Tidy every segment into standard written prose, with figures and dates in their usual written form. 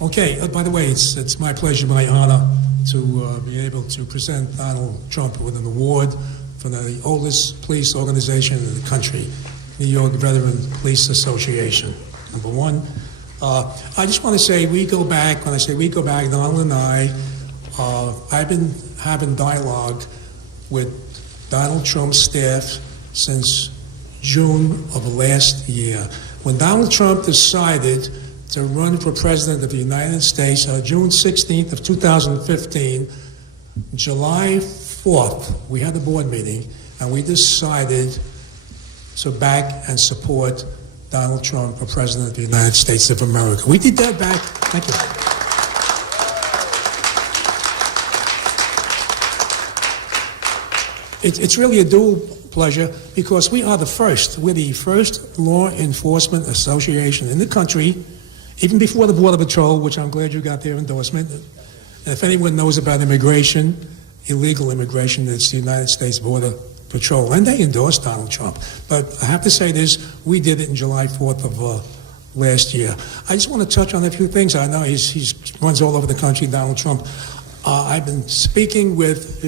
you. Okay, by the way, it's my pleasure, my honor to be able to present Donald Trump with an award from the oldest police organization in the country, New York Veteran Police Association, number one. I just want to say we go back, when I say we go back, Donald and I've been having dialogue with Donald Trump's staff since June of last year. When Donald Trump decided to run for president of the United States, June 16th of 2015, July 4th, we had a board meeting, and we decided to back and support Donald Trump for president of the United States of America. We did that back, thank you. It's really a dual pleasure because we are the first. We're the first law enforcement association in the country, even before the Border Patrol, which I'm glad you got their endorsement. And if anyone knows about immigration, illegal immigration, it's the United States Border Patrol, and they endorsed Donald Trump. But I have to say this, we did it in July 4th of last year. I just want to touch on a few things. I know he runs all over the country, Donald Trump. I've been speaking with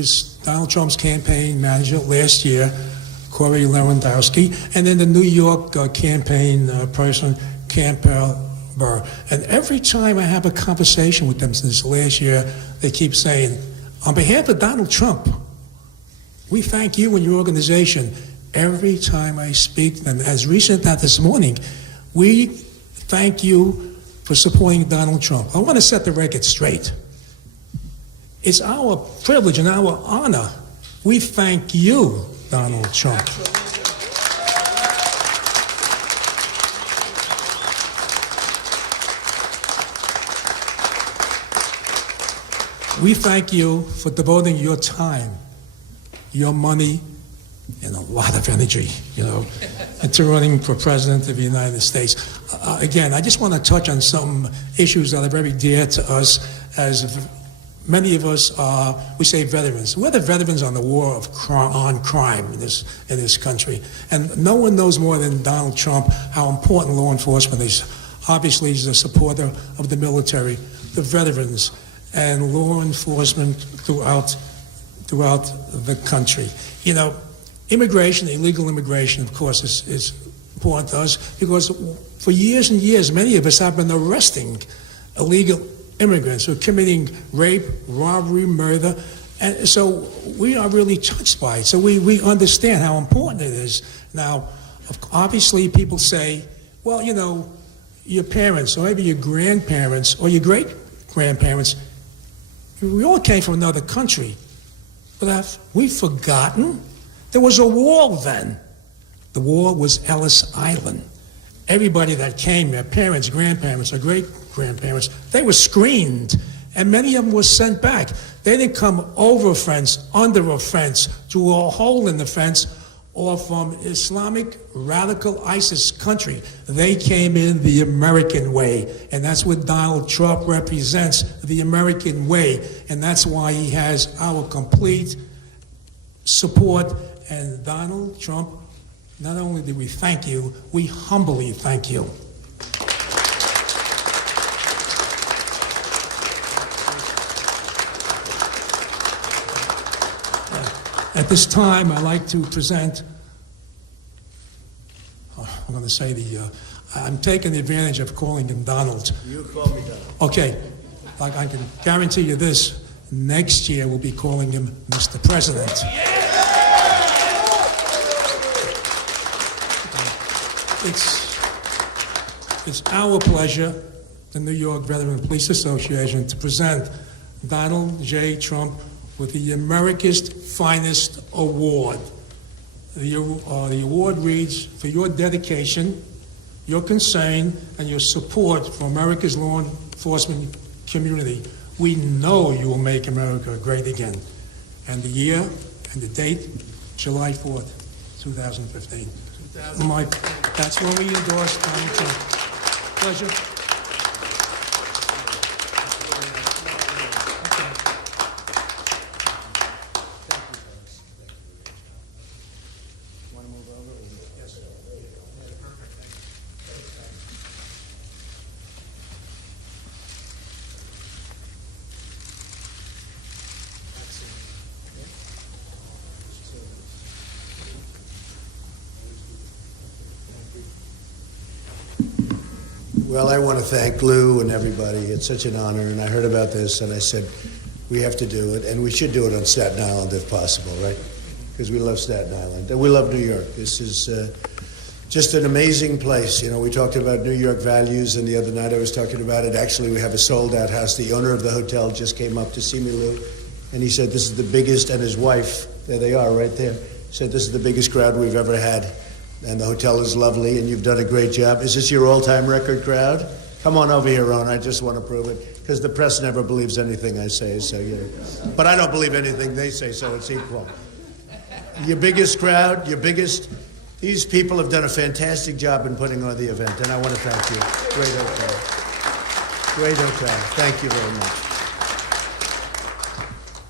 Donald Trump's campaign manager last year, Corey Lewandowski, and then the New York campaign person, Campbell Burr. And every time I have a conversation with them since last year, they keep saying, on behalf of Donald Trump, we thank you and your organization. Every time I speak to them, as recent as this morning, we thank you for supporting Donald Trump. I want to set the record straight. It's our privilege and our honor. We thank you, Donald Trump. We thank you for devoting your time, your money, and a lot of energy, into running for president of the United States. Again, I just want to touch on some issues that are very dear to us, as many of us are, we say veterans. We're the veterans on the war on crime in this country. And no one knows more than Donald Trump how important law enforcement is. Obviously, he's a supporter of the military, the veterans, and law enforcement throughout the country. Immigration, illegal immigration, of course, is important to us because for years and years, many of us have been arresting illegal immigrants who are committing rape, robbery, murder, and so we are really touched by it. So we understand how important it is. Now, obviously, people say, well, your parents, or maybe your grandparents, or your great-grandparents, we all came from another country. But have we forgotten? There was a wall then. The wall was Ellis Island. Everybody that came, their parents, grandparents, or great-grandparents, they were screened, and many of them were sent back. They didn't come over a fence, under a fence, through a hole in the fence, or from Islamic radical ISIS country. They came in the American way, and that's what Donald Trump represents, the American way, and that's why he has our complete support. And Donald Trump, not only do we thank you, we humbly thank you. At this time, I'd like to present, I'm going to say I'm taking advantage of calling him Donald. You call me Donald. Okay, I can guarantee you this, next year we'll be calling him Mr. President. It's our pleasure, the New York Veteran Police Association, to present Donald J. Trump with the America's Finest Award. The award reads, for your dedication, your concern, and your support for America's law enforcement community. We know you will make America great again. And the year and the date, July 4th, 2015. That's when we endorse Donald Trump. Pleasure. Well, I want to thank Lou and everybody. It's such an honor, and I heard about this, and I said, we have to do it, and we should do it on Staten Island if possible, right? Because we love Staten Island, and we love New York. This is just an amazing place. You know, we talked about New York values, and the other night I was talking about it. Actually, we have a sold-out house. The owner of the hotel just came up to see me, Lou, and he said this is the biggest, and his wife, there they are right there, said this is the biggest crowd we've ever had. And the hotel is lovely, and you've done a great job. Is this your all-time record crowd? Come on over here, Ron. I just want to prove it, because the press never believes anything I say, so, you know. But I don't believe anything they say, so it's equal. Your biggest crowd, these people have done a fantastic job in putting on the event, and I want to thank you. Great hotel. Great hotel. Thank you very much.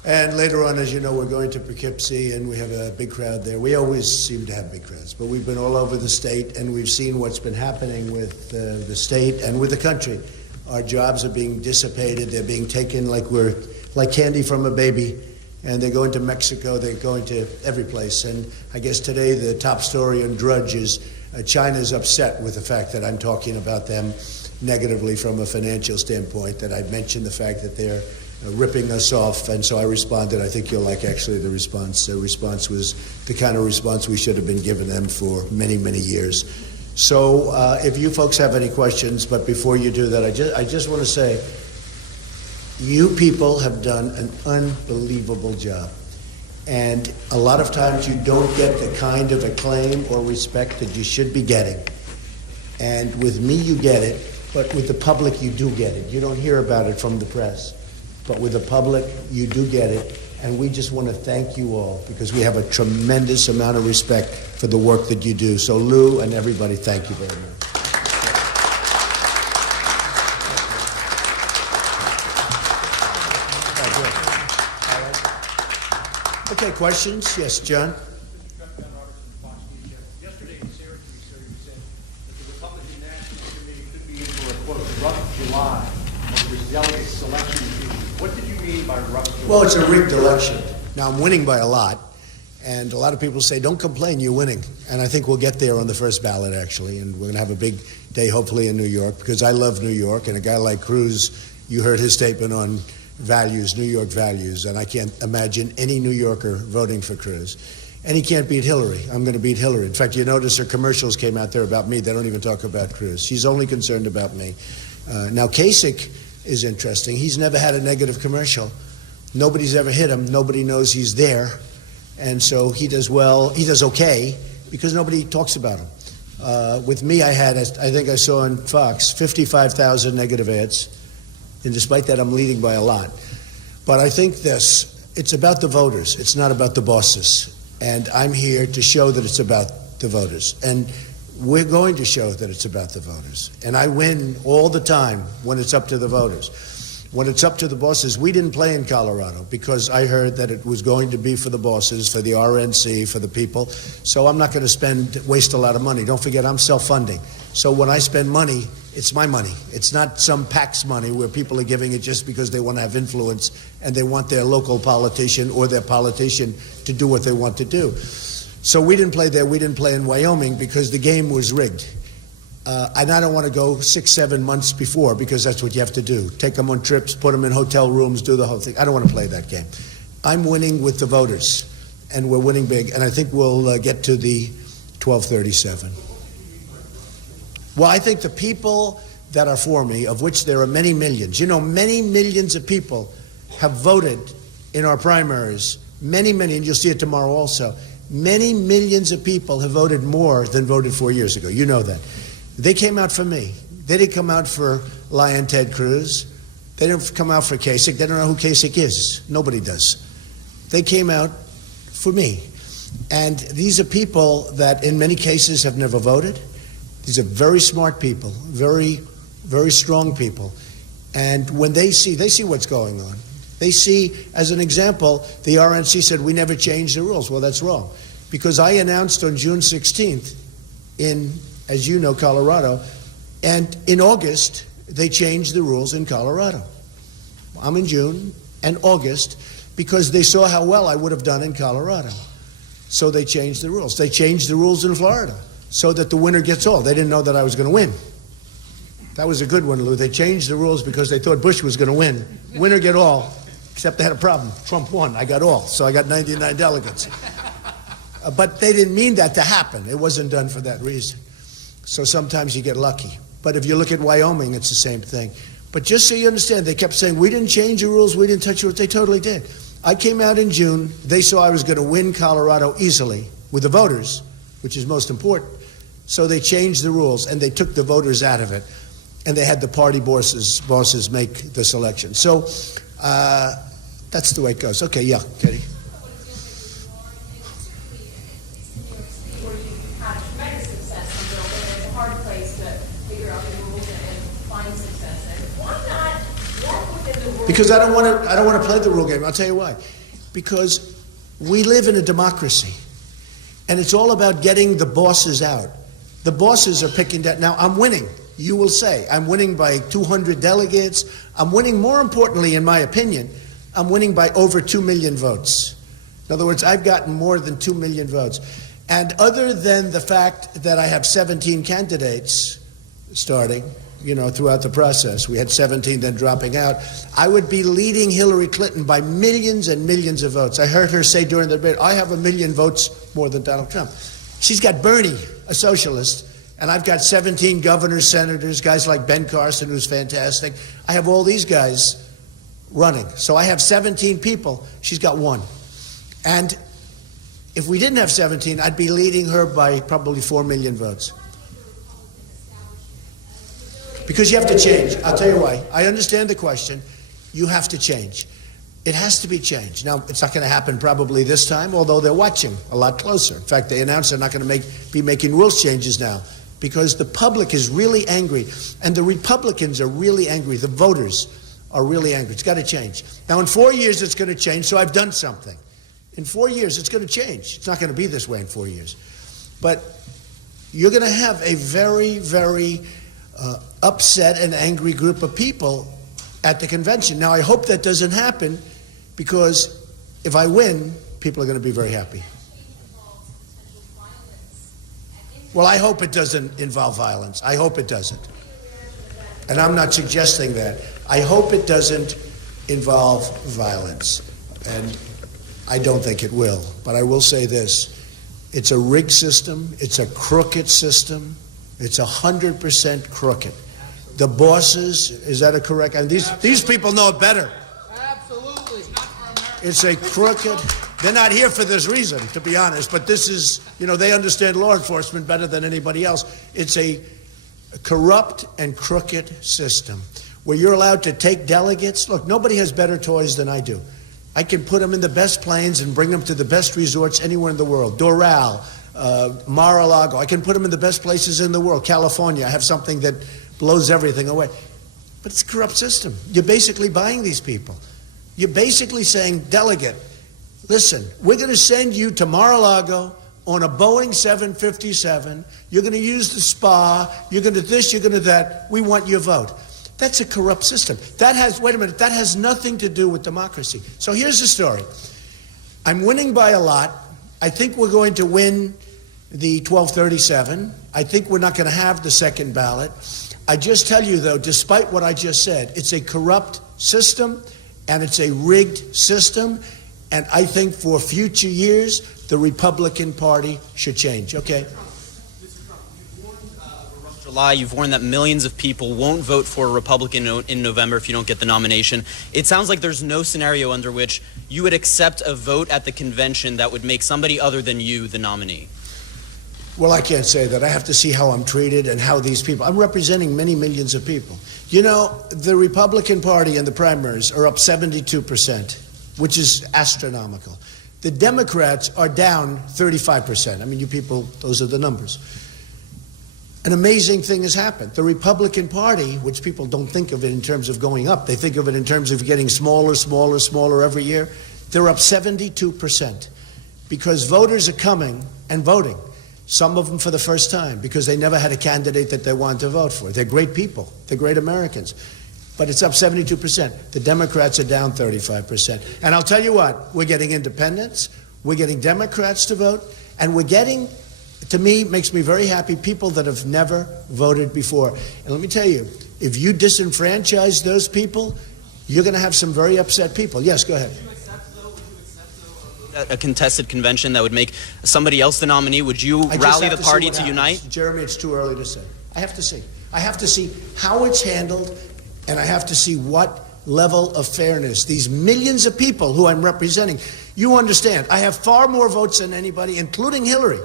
And later on, as you know, we're going to Poughkeepsie, and we have a big crowd there. We always seem to have big crowds, but we've been all over the state, and we've seen what's been happening with the state and with the country. Our jobs are being dissipated. They're being taken like candy from a baby, and they're going to Mexico. They're going to every place. And I guess today the top story on Drudge is China's upset with the fact that I'm talking about them negatively from a financial standpoint, that I've mentioned the fact that they're ripping us off, and so I responded. I think you'll like actually the response. The response was the kind of response we should have been giving them for many, many years. So if you folks have any questions, but before you do that, I just want to say, you people have done an unbelievable job. And a lot of times you don't get the kind of acclaim or respect that you should be getting. And with me, you get it, but with the public, you do get it. You don't hear about it from the press. But with the public, you do get it, and we just want to thank you all because we have a tremendous amount of respect for the work that you do. So Lou and everybody, thank you very much. Okay, questions? Yes, John? Yesterday in Syracuse, sir, you said that the Republican National Committee could be in for a, quote, rough July of this delegate selection issue. What did you mean by rough July? Well, it's a rigged election. Now, I'm winning by a lot, and a lot of people say, don't complain, you're winning. And I think we'll get there on the first ballot, actually, and we're going to have a big day, hopefully, in New York, because I love New York, and a guy like Cruz, you heard his statement on values, New York values, and I can't imagine any New Yorker voting for Cruz. And he can't beat Hillary. I'm going to beat Hillary. In fact, you notice her commercials came out there about me. They don't even talk about Cruz. She's only concerned about me. Now, Kasich is interesting. He's never had a negative commercial. Nobody's ever hit him. Nobody knows he's there. And so he does well. He does okay because nobody talks about him. With me, I had, I think I saw on Fox, 55,000 negative ads. And despite that, I'm leading by a lot. But I think this, it's about the voters. It's not about the bosses. And I'm here to show that it's about the voters. And we're going to show that it's about the voters. And I win all the time when it's up to the voters. When it's up to the bosses, we didn't play in Colorado because I heard that it was going to be for the bosses, for the RNC, for the people. So I'm not going to waste a lot of money. Don't forget, I'm self-funding. So when I spend money, it's my money. It's not some PAC's money where people are giving it just because they want to have influence and they want their local politician or their politician to do what they want to do. So we didn't play there. We didn't play in Wyoming because the game was rigged. And I don't want to go 6-7 months before because that's what you have to do. Take them on trips, put them in hotel rooms, do the whole thing. I don't want to play that game. I'm winning with the voters, and we're winning big. And I think we'll get to the 1237. Well, I think the people that are for me, of which there are many millions, you know, many millions of people have voted in our primaries. Many, and you'll see it tomorrow also. Many millions of people have voted more than voted 4 years ago. You know that. They came out for me. They didn't come out for Lion Ted Cruz. They didn't come out for Kasich. They don't know who Kasich is. Nobody does. They came out for me. And these are people that in many cases have never voted. These are very smart people, very, very strong people. And when they see what's going on. They see, as an example, the RNC said, we never changed the rules. Well, that's wrong. Because I announced on June 16th in, as you know, Colorado, and in August, they changed the rules in Colorado. I'm in June and August because they saw how well I would have done in Colorado. So they changed the rules. They changed the rules in Florida so that the winner gets all. They didn't know that I was going to win. That was a good one, Lou. They changed the rules because they thought Bush was going to win. Win or get all, except they had a problem. Trump won. I got all, so I got 99 delegates. But they didn't mean that to happen. It wasn't done for that reason. So sometimes you get lucky. But if you look at Wyoming, it's the same thing. But just so you understand, they kept saying, we didn't change the rules, we didn't touch the rules. They totally did. I came out in June. They saw I was going to win Colorado easily with the voters, which is most important. So they changed the rules, and they took the voters out of it. And they had the party bosses make the selection. So that's the way it goes. Okay, yeah, Katie. Because I don't want to play the rule game. I'll tell you why. Because we live in a democracy, and it's all about getting the bosses out. The bosses are picking that. Now, I'm winning. You will say, I'm winning by 200 delegates. I'm winning, more importantly, in my opinion, I'm winning by over 2 million votes. In other words, I've gotten more than 2 million votes. And other than the fact that I have 17 candidates starting, throughout the process, we had 17 then dropping out, I would be leading Hillary Clinton by millions and millions of votes. I heard her say during the debate, I have 1 million votes more than Donald Trump. She's got Bernie, a socialist, and I've got 17 governors, senators, guys like Ben Carson, who's fantastic. I have all these guys running. So I have 17 people. She's got 1. And if we didn't have 17, I'd be leading her by probably 4 million votes. Because you have to change. I'll tell you why. I understand the question. You have to change. It has to be changed. Now, it's not going to happen probably this time, although they're watching a lot closer. In fact, they announced they're not going to be making rules changes now because the public is really angry, and the Republicans are really angry. The voters are really angry. It's got to change. Now, in 4 years, it's going to change, so I've done something. In 4 years, it's going to change. It's not going to be this way in 4 years. But you're going to have a very, very upset and angry group of people at the convention. Now, I hope that doesn't happen because if I win, people are going to be very happy. Well, I hope it doesn't involve violence. I hope it doesn't. And I'm not suggesting that. I hope it doesn't involve violence. And I don't think it will. But I will say this. It's a rigged system. It's a crooked system. It's 100% crooked. The bosses, is that a correct? And these people know it better. Absolutely. It's a crooked. They're not here for this reason, to be honest. But this is, they understand law enforcement better than anybody else. It's a corrupt and crooked system where you're allowed to take delegates. Look, nobody has better toys than I do. I can put them in the best planes and bring them to the best resorts anywhere in the world. Doral, Mar-a-Lago. I can put them in the best places in the world. California, I have something that blows everything away. But it's a corrupt system. You're basically buying these people. You're basically saying, delegate, listen, we're going to send you to Mar-a-Lago on a Boeing 757. You're going to use the spa. You're going to this, you're going to that. We want your vote. That's a corrupt system. That has nothing to do with democracy. So here's the story. I'm winning by a lot. I think we're going to win the 1237. I think we're not going to have the second ballot. I just tell you, though, despite what I just said, it's a corrupt system and it's a rigged system. And I think for future years, the Republican Party should change. Okay? Mr. Trump, you've warned of a rough July. You've warned that millions of people won't vote for a Republican in November if you don't get the nomination. It sounds like there's no scenario under which you would accept a vote at the convention that would make somebody other than you the nominee. Well, I can't say that. I have to see how I'm treated and how these people. I'm representing many millions of people. The Republican Party in the primaries are up 72%, which is astronomical. The Democrats are down 35%. I mean, you people, those are the numbers. An amazing thing has happened. The Republican Party, which people don't think of it in terms of going up, they think of it in terms of getting smaller, smaller, smaller every year. They're up 72% because voters are coming and voting. Some of them for the first time because they never had a candidate that they wanted to vote for. They're great people. They're great Americans. But it's up 72%. The Democrats are down 35%. And I'll tell you what, we're getting independents, we're getting Democrats to vote, and we're getting, to me, makes me very happy, people that have never voted before. And let me tell you, if you disenfranchise those people, you're going to have some very upset people. Yes, go ahead. A contested convention that would make somebody else the nominee? Would you I just rally have the to see party what to happens. unite? Jeremy, it's too early to say. I have to see. I have to see how it's handled, and I have to see what level of fairness these millions of people who I'm representing. You understand, I have far more votes than anybody, including Hillary,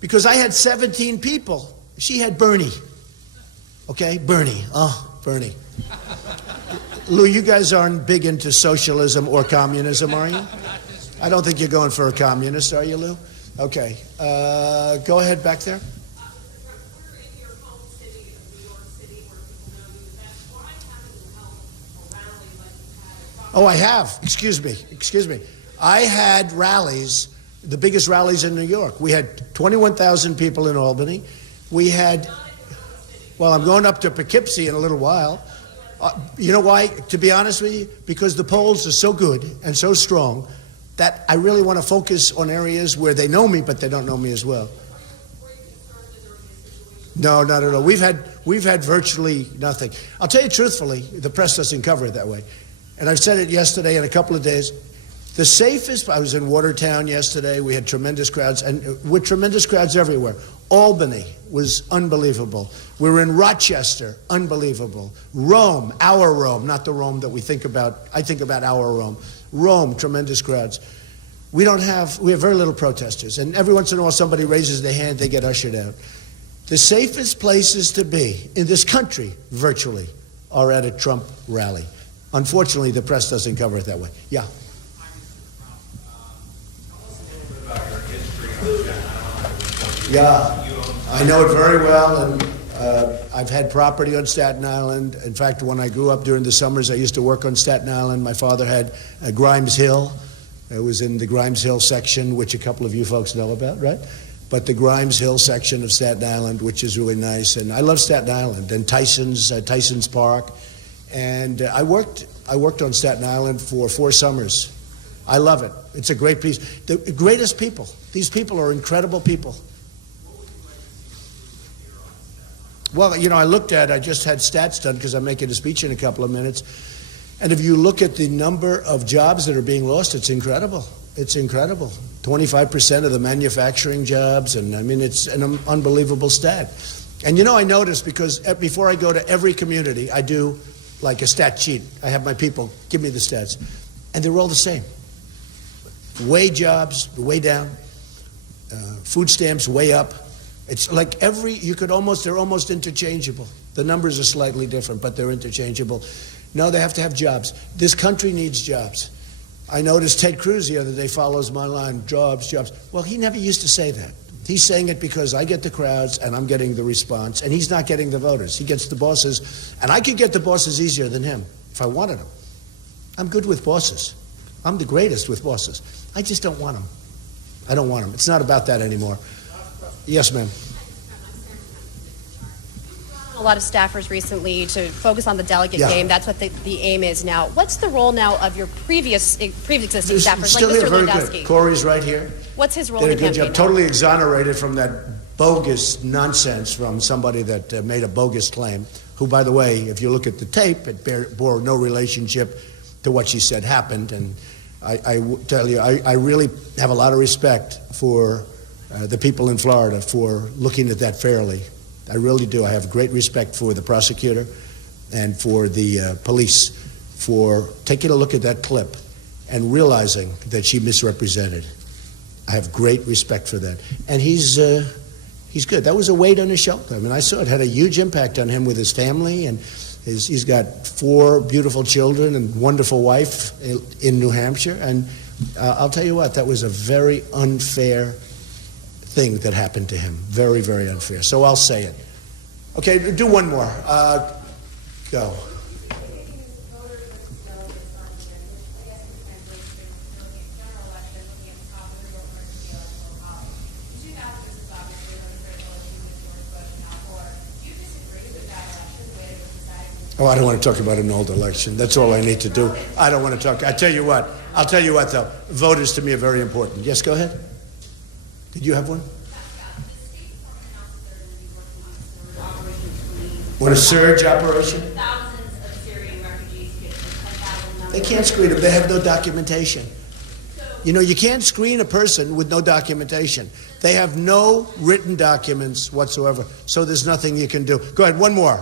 because I had 17 people. She had Bernie. Okay, Bernie. Oh, Bernie. Lou, you guys aren't big into socialism or communism, are you? I don't think you're going for a communist, are you, Lou? Okay. Go ahead back there. We're in your home city of New York City where people know you the best. Why haven't you held a rally like you had? Oh, I have. Excuse me. I had rallies, the biggest rallies in New York. We had 21,000 people in Albany. We had, well, I'm going up to Poughkeepsie in a little while. You know why? To be honest with you, because the polls are so good and so strong that I really want to focus on areas where they know me, but they don't know me as well. No, not at all. We've had virtually nothing. I'll tell you truthfully, the press doesn't cover it that way. And I've said it yesterday in a couple of days. The safest, I was in Watertown yesterday, we had tremendous crowds, and with tremendous crowds everywhere. Albany was unbelievable. We were in Rochester, unbelievable. Rome, our Rome, not the Rome that we think about. I think about our Rome. Rome, tremendous crowds. We have very little protesters, and every once in a while somebody raises their hand, they get ushered out. The safest places to be in this country, virtually, are at a Trump rally. Unfortunately, the press doesn't cover it that way. Yeah. Yeah, I know it very well, and I've had property on Staten Island. In fact, when I grew up during the summers, I used to work on Staten Island. My father had Grimes Hill. It was in the Grimes Hill section, which a couple of you folks know about, right? But the Grimes Hill section of Staten Island, which is really nice, and I love Staten Island and Tyson's Park, and I worked on Staten Island for 4 summers. I love it. It's a great piece. The greatest people. These people are incredible people. Well, you know, I just had stats done because I'm making a speech in a couple of minutes. And if you look at the number of jobs that are being lost, it's incredible. It's incredible. 25% of the manufacturing jobs, and I mean, it's an unbelievable stat. And you know, I noticed because before I go to every community, I do like a stat sheet. I have my people give me the stats. And they're all the same. Wage jobs, way down. Food stamps, way up. It's like they're almost interchangeable. The numbers are slightly different, but they're interchangeable. No, they have to have jobs. This country needs jobs. I noticed Ted Cruz the other day follows my line, jobs. Well, he never used to say that. He's saying it because I get the crowds and I'm getting the response, and he's not getting the voters. He gets the bosses, and I could get the bosses easier than him if I wanted them. I'm good with bosses. I'm the greatest with bosses. I just don't want them. I don't want them. It's not about that anymore. Yes, ma'am. A lot of staffers recently to focus on the delegate Yeah. game. That's what the aim is now. What's the role now of your pre-existing staffers, Still like here, Mr. very Lewandowski? good. Corey's right here. What's his role Did in a the good campaign job. now? Totally exonerated from that bogus nonsense from somebody that made a bogus claim, who, by the way, if you look at the tape, it bore no relationship to what she said happened. And I tell you, I really have a lot of respect for the people in Florida for looking at that fairly. I really do. I have great respect for the prosecutor and for the police for taking a look at that clip and realizing that she misrepresented. I have great respect for that. And he's good. That was a weight on his shoulder. I mean, I saw it had a huge impact on him with his family, and he's got 4 beautiful children and wonderful wife in New Hampshire. And I'll tell you what, that was a very unfair thing that happened to him. Very, very unfair. So I'll say it. Okay, do one more. Go. Oh, I don't want to talk about an old election. That's all I need to do. I don't want to talk. I'll tell you what, though. Voters to me are very important. Yes, go ahead. Did you have one? What, a surge operation? Thousands of Syrian refugees get to 10,000 numbers. They can't screen them. They have no documentation. You know, you can't screen a person with no documentation. They have no written documents whatsoever, so there's nothing you can do. Go ahead, one more.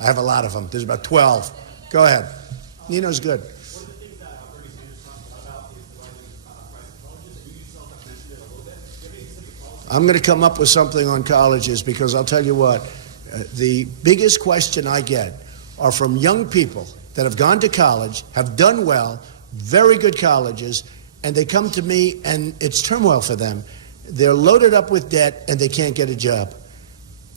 I have a lot of them. There's about 12. Go ahead. Nino's good. I'm going to come up with something on colleges because I'll tell you what, the biggest question I get are from young people that have gone to college, have done well, very good colleges, and they come to me and it's turmoil for them. They're loaded up with debt and they can't get a job.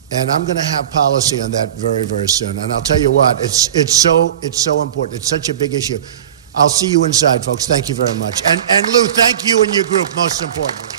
And I'm going to have policy on that very, very soon. And I'll tell you what, it's so important. It's such a big issue. I'll see you inside, folks. Thank you very much. And Lou, thank you and your group, most importantly.